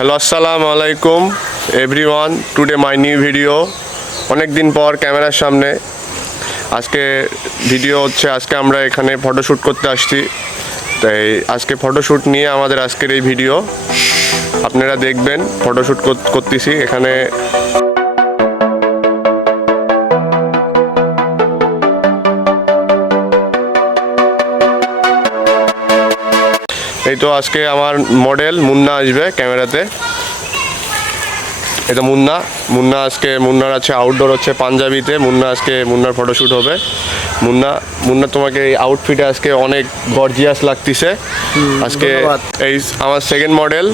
Hello আসসালামু আলাইকুম everyone, today my new video. অনেক দিন পর ক্যামেরার সামনে আজকে ভিডিও হচ্ছে। আজকে আমরা এখানে ফটোশ্যুট করতে আসছি, তাই আজকে ফটোশ্যুট নিয়ে আমাদের আজকের এই ভিডিও আপনারা দেখবেন। ফটোশ্যুট করতেছি এখানে। এই তো আজকে আমার মডেল মুন্না আসবে ক্যামেরাতে। এটা মুন্না আজকে মুন্নার আছে আউটডোর হচ্ছে পাঞ্জাবিতে। মুন্নার ফটোশ্যুট হবে। মুন্না তোমাকে এই আউটফিটে আজকে অনেক গর্জিয়াস লাগতেছে আজকে। এই আমার সেকেন্ড মডেল।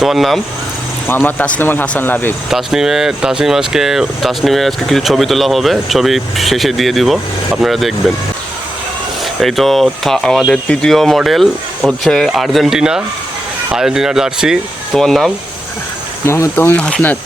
তোমার নাম? মোহাম্মদ তাসলিমুল হাসান লাবিব। তাসনিমের আজকে কিছু ছবি তোলা হবে, ছবি শেষে দিয়ে দিব, আপনারা দেখবেন। এই তো আমাদের তৃতীয় মডেল হচ্ছে আর্জেন্টিনার জার্সি। তোমার নাম? মোহাম্মদ তমিম হাসনাত।